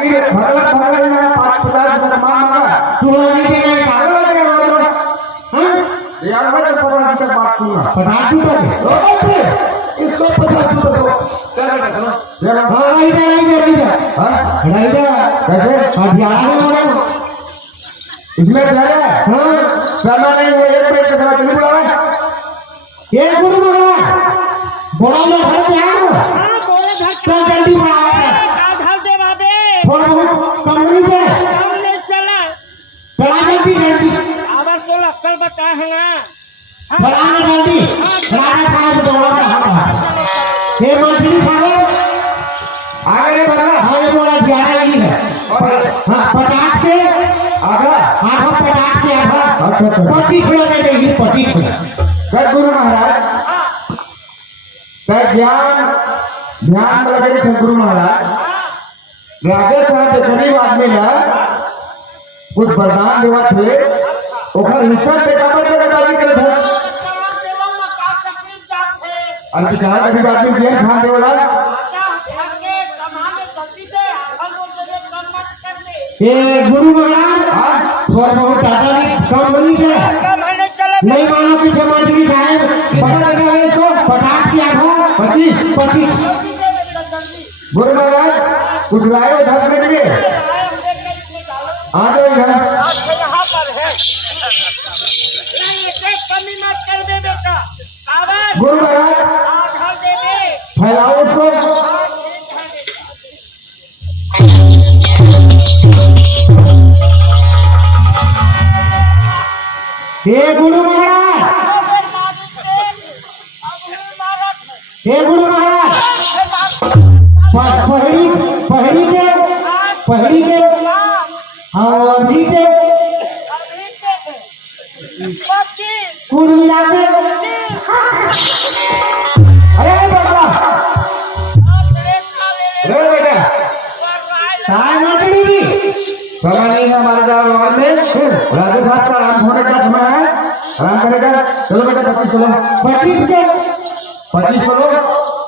आखिर भगवान भगवान ने 5,50 मांगा तू नहीं देने कागज के बोलो हां यार मैं 50 की बात सुना 50 की रोबोट इसको 50 तो क्या करना चलो हां नहीं हां कैसे हथियार इसमें क्या है हां सामान नहीं वो एक मिनट का जल्दी बुलाओ ये गुरु महाराज बड़ा में घर पे आओ हां बोले घर चल जल्दी बुलाओ घर दे बाबे थोड़ा बहुत कमरी पे हमने चला जल्दी आवाज तो अक्कल बता है ना बड़ा में जल्दी बड़ा खाए तो बड़ा ये मंत्री साहब आगे बढ़ना हां ये बोला दिया ही है हां 50 के आधा आधा 50 के आधा 25 में देगी 25 में सर गुरु महाराज सर ध्यान लगे थे गुरु महाराज राजा साहब गरीब आदमी ना कुछ वरदान देवा थे ओकर हिस्सा से काबर के दादी करे थे अरे चाहे गरीब आदमी दिया खान देवला ये गुरु महाराज थोड़ा बहुत टाटा कम बनी है नहीं मानो कि टमाटर साहब पता लगा है इसको 50 की आधा 25 गुरु महाराज कुछ लाए उधर में लिए आ जाओ इधर यहाँ पर है कमी मत कर दे बेटा गुरु महाराज फैलाओ उसको हे गुरु महाराज हे गुरु महाराज पहड़ी के और नीचे कुल मिला के अरे बाबा रे बेटा काय माटी दी समय नहीं है हमारे दरबार में राजा साहब का आराम होने का समय है आराम करेगा चलो बेटा 25 चलो 25 चलो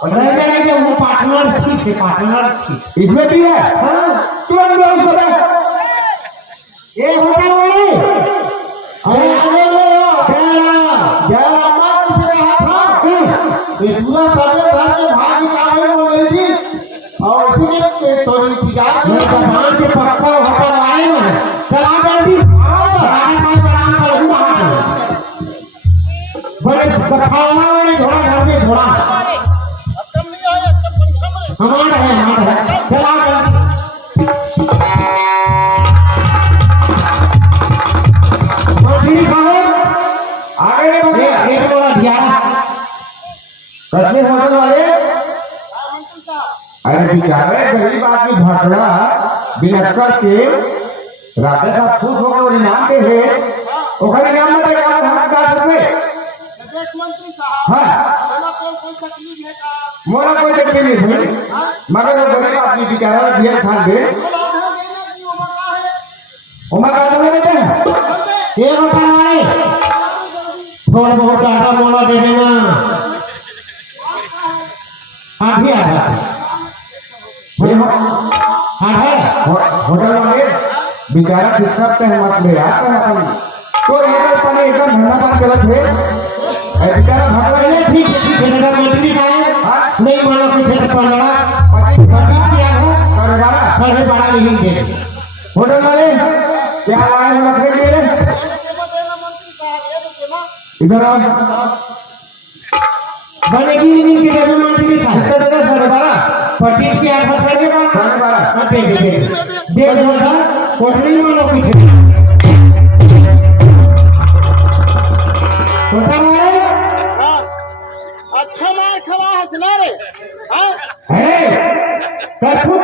नहीं वो पार्टनर ठीक है पार्टनर इसमें भी है हाँ तुरंत दो उसको ये होटल वाले अरे आगे लो जय राम से कहा था ये पूरा सर्वे घर के भाग निकालने को गई थी और उसी में तो इंतजार भगवान के पक्का होकर आए हैं चला जल्दी बड़े बखाना वाले घोड़ा घर में घोड़ा हमारा है चला जल्दी आगे बढ़े एक बोला दिया कसले होटल वाले अरे बेचारे गरीब आदमी भटला बिनकर के राजा साहब खुश होकर और इनाम दे है ओकर इनाम में देगा हाथ काट सकते देख मंत्री साहब हां कौन तकलीफ है का मोला कोई तकलीफ नहीं है मगर वो गरीब आदमी बेचारा दिया खा दे उमा का दे देते हैं ये होटल वाले थोड़ा बहुत आटा मोला दे देना हां भी आ होटल वाले बेचारा शिक्षक के मत ले आते हैं अपन तो होटल पर एकदम धन्यवाद गलत है बेचारा भगवान ने ठीक है नगर मंत्री का है नहीं मानो कि क्षेत्र पर लड़ा 25 किया है साढ़े 12 नहीं दे होटल वाले क्या आए हो रख ले इधर आओ बनेगी नहीं कि जब मंत्री का कितना देगा 12.5 25 की आठ साढ़े 12 दे घंटा कोठरी में लोग पीछे अच्छा मार खवा है सुना रे हां है कछु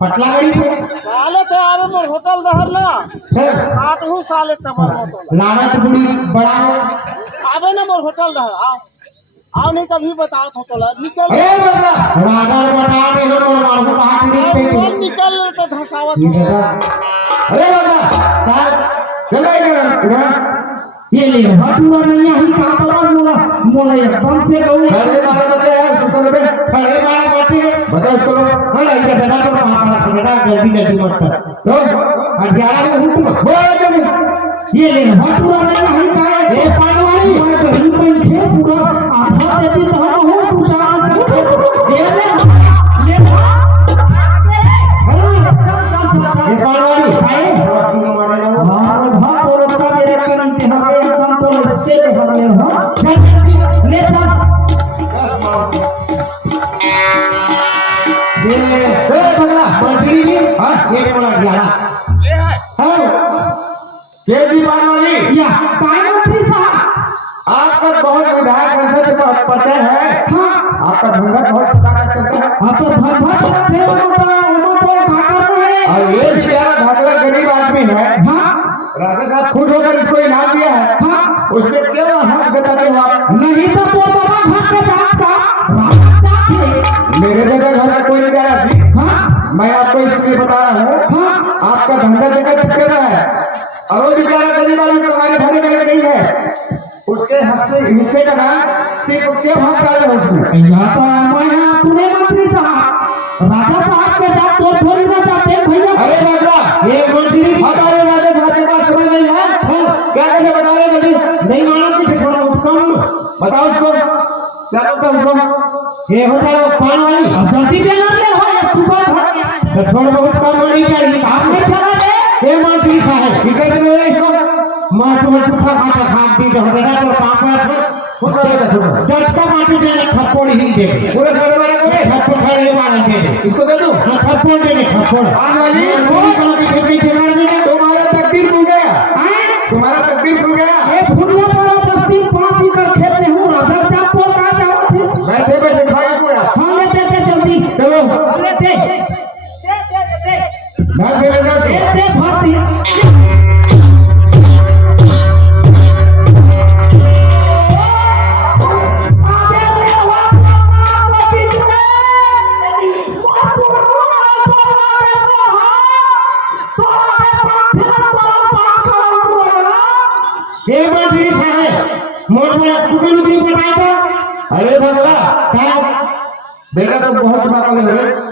पटलागड़ी पे साले तो आवे मोर होटल दहर ना आठ हूं साले तमर होटल लागत बड़ी बड़ा आवे ना मोर होटल दहर आओ नहीं कभी बताओ तो चला निकल ए बंदा राडर बता दे तो मारो बाहर निकल निकल तो धसावत अरे बंदा सर चलो इधर ये ले हटुआ नहीं हम का पता मोला एकदम से दो खड़े मारे बच्चे हैं सुतल में खड़े मारे बच्चे बताओ इसको हाँ इधर बेटा तो बेटा जल्दी जल्दी मत कर तो हथियारा में हूँ ये ले हाथ पूरा नहीं हम का ये पानी वाली मैं तो ही कोई थे पूरा आधा देती तो हम हो पूरा ये ले ये पानी वाली खाए हां भाग और अपना मेरे करंट हमारे काम तो इससे हमारे हां ले जा ये बंगला मंत्री जी हां ये बंगला गया ये है हां के जी पानवाली या काय मंत्री साहब आपका बहुत विधायक संसद से पता है हाँ आपका धंधा बहुत चलता है आप तो धंधा करते हो तो भागा है और ये बेचारा भागला गरीब आदमी है हाँ राजा साहब खुद होकर इसको इनाम दिया है हाँ उसमें क्यों हक बताते हो आप नहीं तो दवा घर के बात का मेरे जगह घर में कोई नहीं जा रहा थी हाँ मैं आपको इसलिए बता रहा हूँ हाँ आपका धंधा जगह चल रहा है और वो बेचारा गरीब आदमी तुम्हारे घर में नहीं है उसके हक से हिस्से का नाम को क्या भाग डाले हो उसमें यहाँ तो मैं यहाँ सुने मंत्री साहब राजा साहब के साथ तो थोड़ी ना जाते भैया अरे राजा ये मंत्री हमारे राजा साहब के पास समझ नहीं है क्या करने बता रहे जल्दी नहीं मानो कि थोड़ा कम बताओ उसको क्या बोलता उसको ये होता है पान वाली अब जल्दी देना ले हो या सुबह भर तो थोड़ा बहुत कम होनी चाहिए आप नहीं चला दे ये मंत्री साहब ठीक है कि नहीं इसको मां तो चुपा खाता खाक दी तो बेटा तो पाप है खुद बेटा खुद जब का माटी देने थप्पड़ ही दे पूरे घर वाले को दे थप्पड़ खड़े मार दे इसको दे दो हां थप्पड़ दे थप्पड़ पान वाली कोई कनो की खेती के मार दे तुम्हारा तकदीर खुल गया हैं तुम्हारा तकदीर खुल गया ये फुटबॉल पर 10 5 कर खेत में हूं राजा क्या को का जाओ बैठे बैठे खाई पूरा हां ले दे जल्दी चलो ले दे भाग दे लेना दे भाती अरे भगला बेटा तो बहुत बात है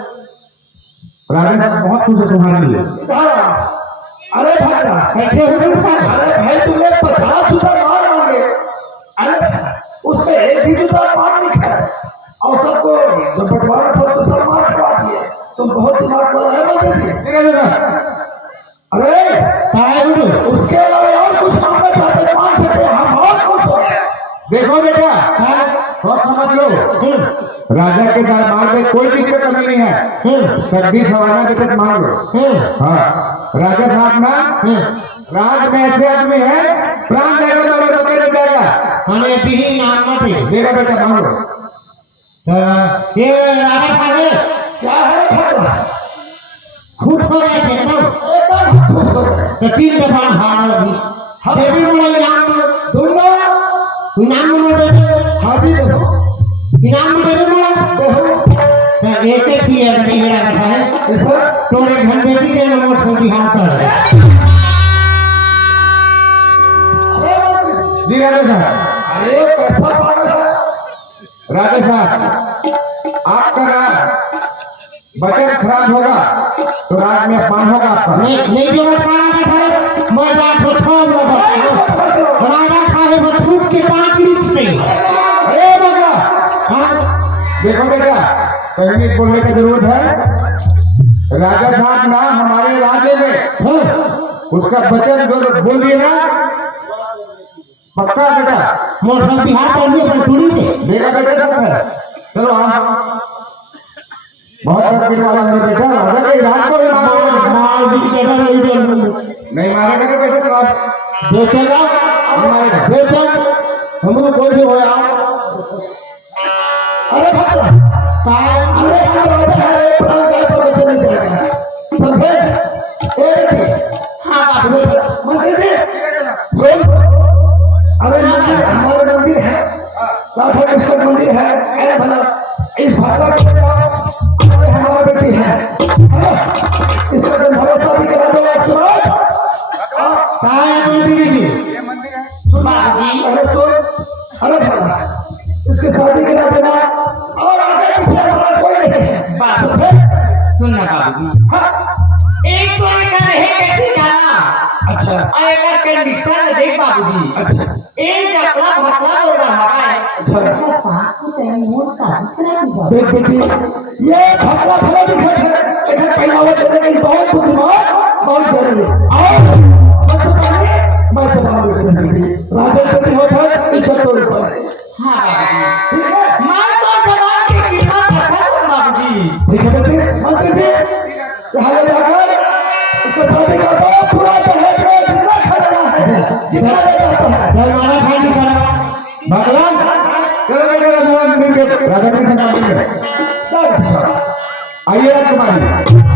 राजा साहब बहुत कुछ है तुम्हारे लिए अरे भाई कैसे हो अरे भाई तुमने 50 जूता मार मांगे अरे उसमें एक भी जूता मार नहीं खाया और सबको जब बंटवारा था तो सब मार खवा दिए तुम बहुत दिमाग वाला है बोलते थे अरे उसके अलावा और कुछ मांगना चाहते मांग सकते हम बहुत खुश हो गए देखो बेटा बहुत समझ लो राजा के दरबार में कोई चीज की कमी नहीं है तकदीर सवाना के तक मान लो हाँ राजा साहब ना राज में ऐसे आदमी है प्राण जाएगा तो अगर बकरे नहीं जाएगा हमें भी नाम मत देखा बेटा मान लो ये राजा साहब क्या है खुश हो गए थे ना एकदम खुश हो गए तो 3 दफा हार भी हमें भी बोले नाम दूंगा इनाम में दे हाजी देखो इनाम में दे बोला देखो एक एक ही है मेरा कथा है सर तोरे घंटे की के नमो छोटी हाथ कर जी राजा साहब अरे कैसा पागल है राजा साहब आपका राज बजट खराब होगा तो राज में अपमान होगा आपका नहीं जो खाना है मैं रात को छोड़ लगा राजा खाए बसूट के 5 मिनट में अरे बगला हां देखो बेटा कहीं बोलने की जरूरत है राजा साहब ना हमारे राज्य में उसका बचन जो बोल दिए ना पक्का बेटा मोटा बिहार पर भी अपन सुनी थे देखा बेटा सब है चलो हम बहुत तकलीफ वाला मेरे बेटा राजा के राज को भी मार भी जगह नहीं मारेगा ना बेटा तो आप देखेगा नहीं मारेगा देखो हम लोग कोई भी होया अरे भक्त अरे राजा है प्राण का तो बच नहीं जाएगा समझे ए बेटे हां मंदिर दे सुन अरे हमारा मंदिर है राधा कृष्ण मंदिर है अरे भला इस भागवत को हमारा बेटी है इसका तो भरोसा भी करा दो आप सुनो काय मंदिर जी ये मंदिर है सुना जी अरे सुन अरे भला इसके शादी करा देना और आगे पीछे हमारा कोई नहीं है अच्छा और एक कंडीशन देख बाबूजी अच्छा एक जपला भटला हो रहा है अच्छा साथ को तेरे मुंह साथ करा दी देख बेटी ये भगला भला दिखत है इधर पहनावा देने की बहुत बुद्धिमान बहुत जरूरी और सबसे पहले मैं जवाब देता हूँ राजा बेटी होता है इज्जत तोड़ पर हां बाबूजी ठीक है मान तो जवान की कीमत रखा तुम बाबूजी ठीक है बेटी मंत्री जी यहाँ ले जाकर इसको शादी कर दो पूरा दहेज में जितना खर्चा है जितना ले जाता है जलवाना खाली करा भगवान चलो बेटा जवान मिल के राजा के साथ मिल के सब आइए राजकुमारी